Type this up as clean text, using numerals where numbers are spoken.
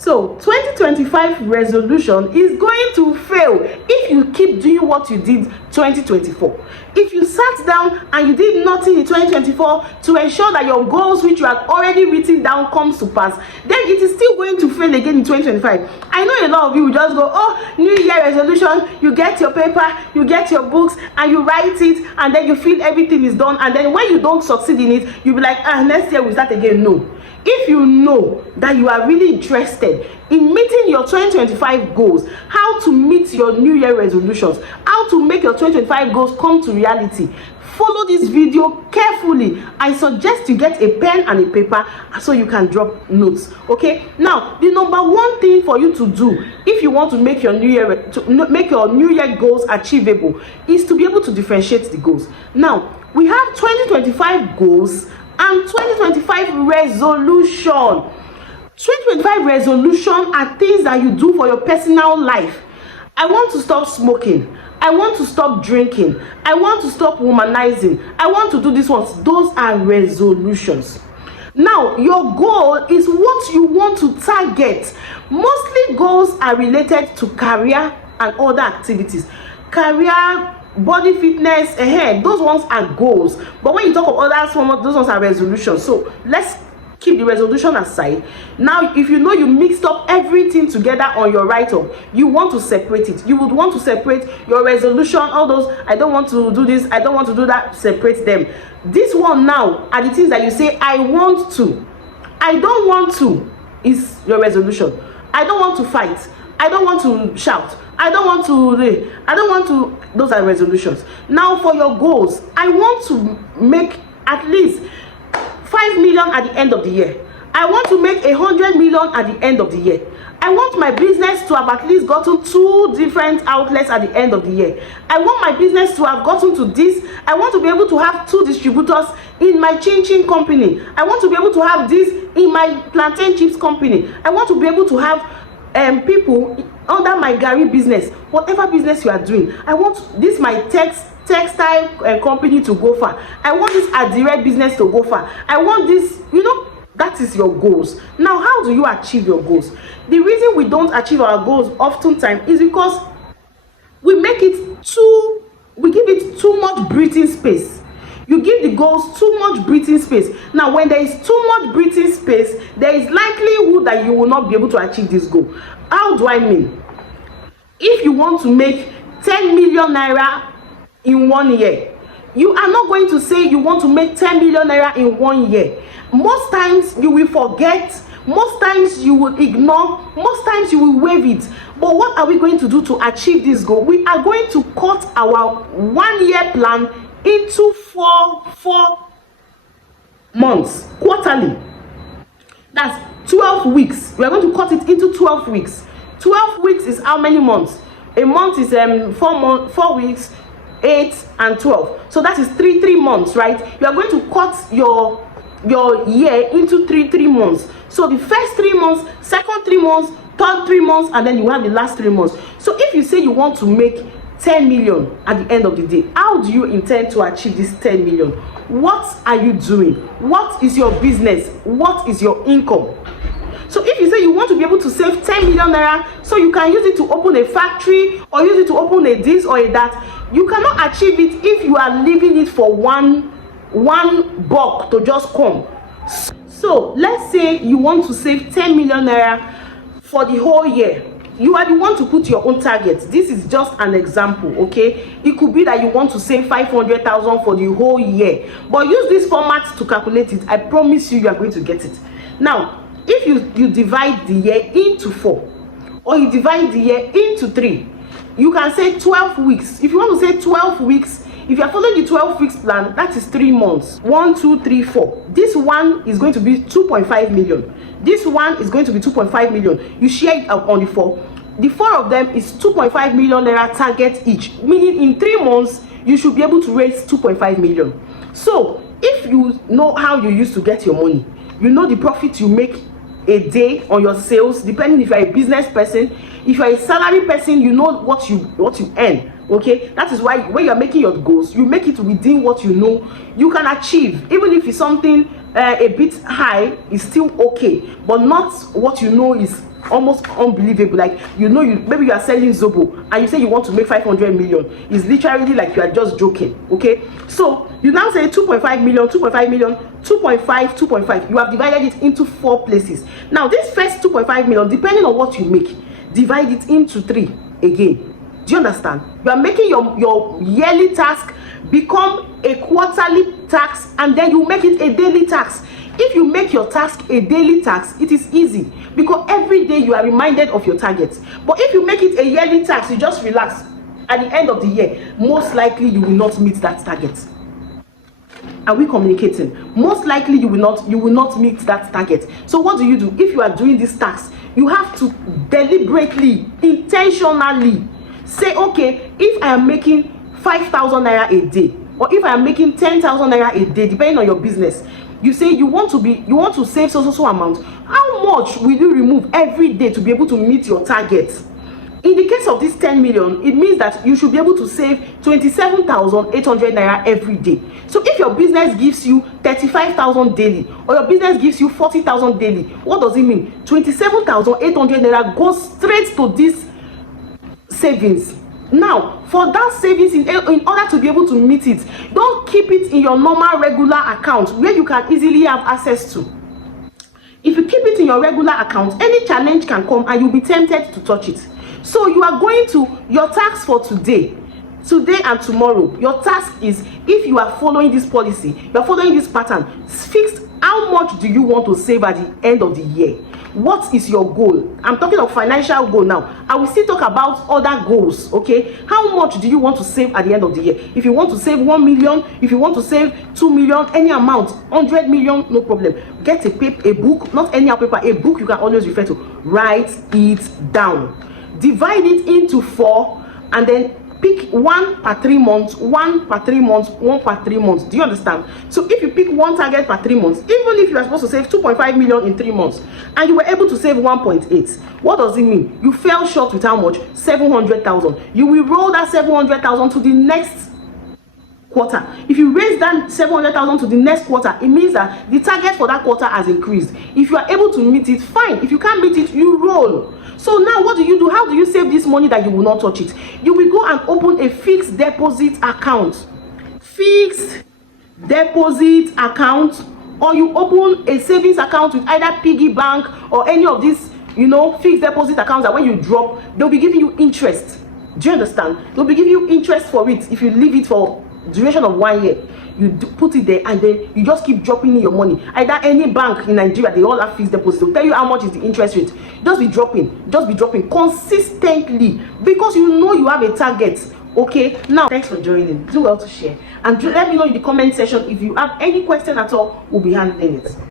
So 2025 resolution is going to fail if you keep doing what you did 2024. If you sat down and you did nothing in 2024 to ensure that your goals which you have already written down comes to pass, then it is still going to fail again in 2025. I know a lot of you will just go, oh, New Year resolution, you get your paper, you get your books, and you write it, and then you feel everything is done, and then when you don't succeed in it, you'll be like, next year we'll start again. No. If you know that you are really interested in meeting your 2025 goals, how to meet your New Year resolutions, how to make your 2025 goals come to reality, follow this video carefully. I suggest you get a pen and a paper so you can drop notes. Okay, now the number one thing for you to do if you want to make your New Year goals achievable is to be able to differentiate the goals. Now we have 2025 goals and 2025 resolution. 2025 resolution are things that you do for your personal life. I want to stop smoking. I want to stop drinking. I want to stop womanizing. I want to do these ones. Those are resolutions. Now, your goal is what you want to target. Mostly goals are related to career and other activities. Career, body fitness, those ones are goals. But when you talk of others, those ones are resolutions. So let's keep the resolution aside. Now, if you know you mixed up everything together on your write-up, you want to separate it. You would want to separate your resolution, all those, I don't want to do this, I don't want to do that, separate them. This one now are the things that you say, I want to. I don't want to is your resolution. I don't want to fight. I don't want to shout. I don't want to, those are resolutions. Now for your goals, I want to make at least 5 million at the end of the year. I want to make 100 million at the end of the year. I want my business to have at least gotten 2 different outlets at the end of the year. I want my business to have gotten to this. I want to be able to have 2 distributors in my chin company. I want to be able to have this in my plantain chips company. I want to be able to have people under my garri business. Whatever business you are doing, I want this my textile company to go far. I want this direct business to go far. I want this, that is your goals. Now, how do you achieve your goals? The reason we don't achieve our goals oftentimes is because we give it too much breathing space. You give the goals too much breathing space. Now, when there is too much breathing space, there is likelihood that you will not be able to achieve this goal. How do I mean? If you want to make 10 million naira in 1 year, you are not going to say you want to make 10 million naira in 1 year. Most times you will forget, most times you will ignore, most times you will waive it. But what are we going to do to achieve this goal? We are going to cut our 1 year plan into four months, quarterly. That's 12 weeks. We are going to cut it into 12 weeks. 12 weeks is how many months? A month is 4 weeks, 8 and 12. So that is three months, right? You are going to cut your year into three months. So the first 3 months, second 3 months, third 3 months, and then you have the last 3 months. So if you say you want to make 10 million at the end of the day, how do you intend to achieve this 10 million? What are you doing? What is your business? What is your income? So if you say you want to be able to save 10 million naira so you can use it to open a factory or use it to open a this or a that, you cannot achieve it if you are leaving it for one buck to just come. So let's say you want to save 10 million naira for the whole year. You are the one to put your own target. This is just an example, okay? It could be that you want to save 500,000 for the whole year, but use this format to calculate it. I promise you are going to get it. Now, if you divide the year into 4 or you divide the year into 3, you can say 12 weeks. If you want to say 12 weeks, if you are following the 12 weeks plan, that is 3 months. 1, 2, 3, 4. This one is going to be 2.5 million. This one is going to be 2.5 million. You share it on the 4. The 4 of them is 2.5 million naira target each, meaning in 3 months you should be able to raise 2.5 million. So if you know how you used to get your money, you know the profit you make a day on your sales, depending if you are a business person. If you are a salary person, you know what you earn. Okay, that is why when you are making your goals, you make it within what you know you can achieve. Even if it's something a bit high, is still okay, but not what you know is almost unbelievable. Like, you know, maybe you are selling Zobo and you say you want to make 500 million. It's literally like you are just joking. Okay, so you now say 2.5 million, 2.5 million, 2.5, 2.5. You have divided it into 4 places. Now this first 2.5 million, depending on what you make, divide it into 3 again. Do you understand? You are making your yearly task become a quarterly tax, and then you make it a daily tax. If you make your task a daily tax, it is easy because every day you are reminded of your targets. But if you make it a yearly tax, you just relax. At the end of the year, most likely you will not meet that target. Are we communicating? Most likely you will not meet that target. So what do? If you are doing this tax, you have to deliberately, intentionally say, okay, if I am making 5,000 naira a day, or if I am making 10,000 naira a day, depending on your business, you say you want to save so amount. How much will you remove every day to be able to meet your target? In the case of this 10 million, it means that you should be able to save 27,800 naira every day. So if your business gives you 35,000 daily, or your business gives you 40,000 daily, what does it mean? 27,800 naira goes straight to this savings. Now, for that savings, in order to be able to meet it, don't keep it in your normal regular account where you can easily have access to. If you keep it in your regular account, any challenge can come and you'll be tempted to touch it. So you are going to, your task for today and tomorrow, your task is, if you are following this policy, you are following this pattern, fixed, how much do you want to save at the end of the year? What is your goal? I'm talking of financial goal now. I will still talk about other goals. Okay, how much do you want to save at the end of the year? If you want to save 1 million, if you want to save 2 million, any amount, 100 million, no problem. Get a book, not any paper, a book you can always refer to. Write it down, divide it into 4, and then pick 1 per 3 months, 1 per 3 months, 1 per 3 months. Do you understand? So if you pick 1 target per 3 months, even if you are supposed to save 2.5 million in 3 months and you were able to save 1.8, what does it mean? You fell short with how much? 700,000. You will roll that 700,000 to the next quarter. If you raise that 700,000 to the next quarter, it means that the target for that quarter has increased. If you are able to meet it, fine. If you can't meet it, you roll. So now what do? How do you save this money that you will not touch it? You will go and open a fixed deposit account. Fixed deposit account, or you open a savings account with either piggy bank or any of these, fixed deposit accounts that when you drop, they'll be giving you interest. Do you understand? They'll be giving you interest for it if you leave it for duration of 1 year. You put it there and then you just keep dropping in your money. Either any bank in Nigeria, they all have fixed deposit. They'll tell you how much is the interest rate. Just be dropping consistently, because you have a target. Okay, now thanks for joining. Do well to share and let me know in the comment section if you have any question at all. We'll be handling it.